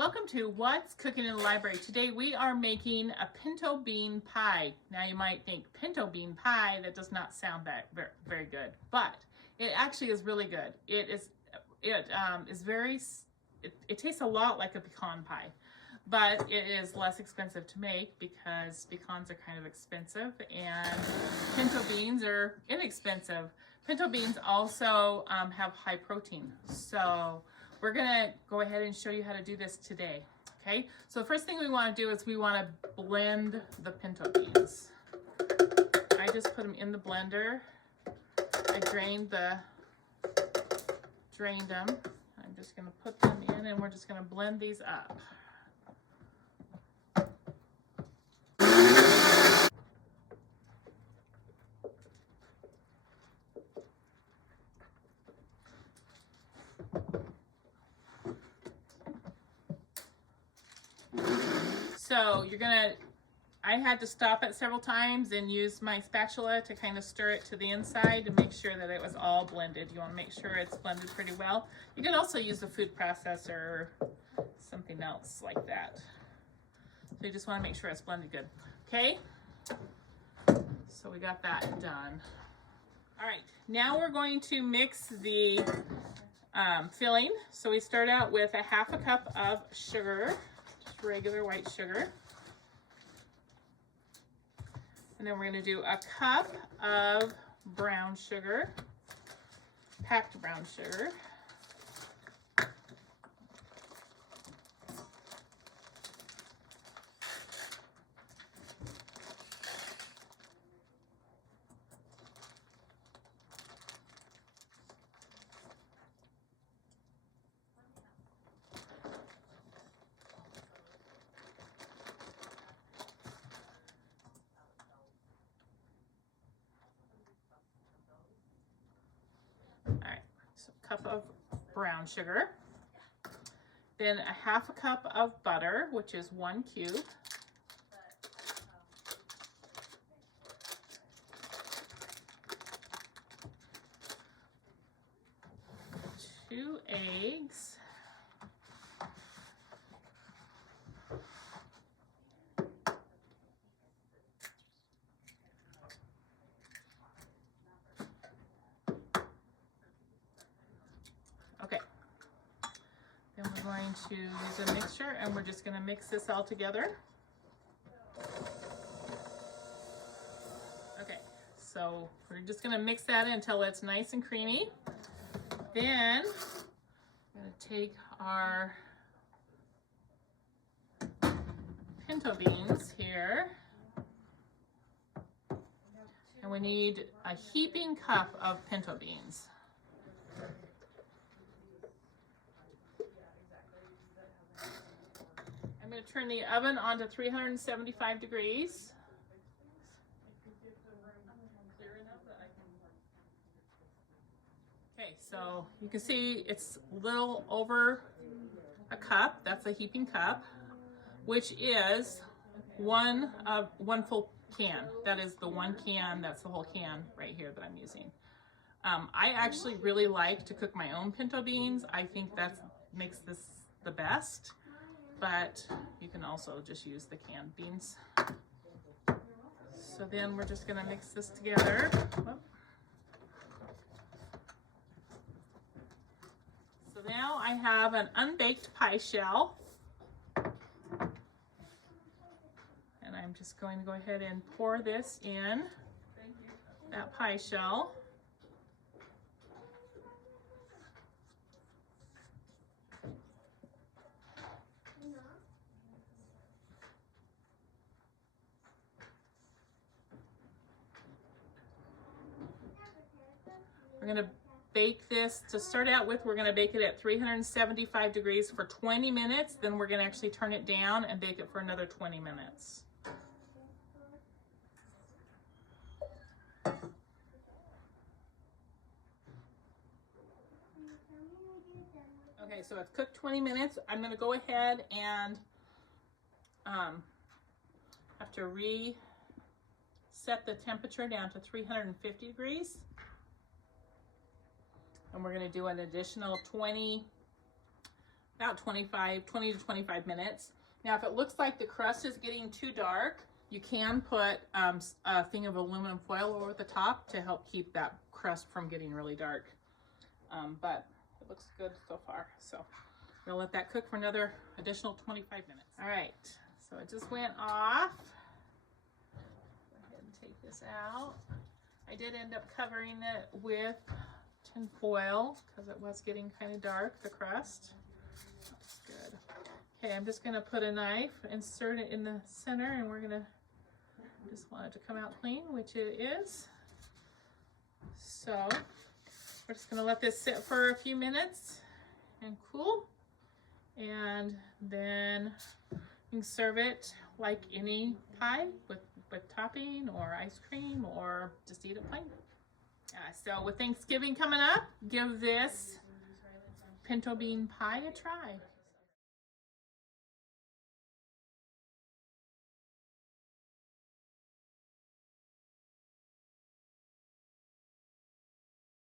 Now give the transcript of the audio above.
Welcome to What's Cooking in the Library. Today we are making a pinto bean pie. Now you might think pinto bean pie, that does not sound that very good, but it actually is really good. It tastes a lot like a pecan pie, but it is less expensive to make because pecans are kind of expensive and pinto beans are inexpensive. Pinto beans also have high protein, so we're gonna go ahead and show you how to do this today. Okay, so the first thing we want to do is we want to blend the pinto beans. I just put them in the blender. I drained them. I'm just gonna put them in and we're just gonna blend these up. So I had to stop it several times and use my spatula to kind of stir it to the inside to make sure that it was all blended. You want to make sure it's blended pretty well. You can also use a food processor or something else like that. So you just want to make sure it's blended good. Okay, so we got that done. All right, now we're going to mix the filling. So we start out with a half a cup of sugar, just regular white sugar. And then we're going to do a cup of brown sugar, packed brown sugar. Cup of brown sugar, then a half a cup of butter, which is 1 cube, two eggs, then we're going to use a mixture and we're just going to mix this all together. Okay, so we're just going to mix that until it's nice and creamy. Then I'm going to take our pinto beans here, and we need a heaping cup of pinto beans. I'm going to turn the oven on to 375 degrees. Okay, so you can see it's a little over a cup. That's a heaping cup, which is one full can. That is the one can, that's the whole can right here that I'm using. I actually really like to cook my own pinto beans. I think that makes this the best, but you can also just use the canned beans. So then we're just gonna mix this together. So now I have an unbaked pie shell. And I'm just going to go ahead and pour this in that pie shell. We're going to bake this, to start out with, we're going to bake it at 375 degrees for 20 minutes. Then we're going to actually turn it down and bake it for another 20 minutes. Okay, so it's cooked 20 minutes. I'm going to go ahead and have to reset the temperature down to 350 degrees. And we're going to do an additional 20 about 20 to 25 minutes. Now, if it looks like the crust is getting too dark, you can put a thing of aluminum foil over the top to help keep that crust from getting really dark. But it looks good so far. So we'll let that cook for another additional 25 minutes. All right, so it just went off. Go ahead and take this out. I did end up covering it with tin foil because it was getting kind of dark, the crust. That's good. Okay, I'm just gonna put a knife, insert it in the center, and we're gonna just want it to come out clean, which it is. So we're just gonna let this sit for a few minutes and cool. And then you can serve it like any pie with topping or ice cream, or just eat it plain. So with Thanksgiving coming up, give this pinto bean pie a try.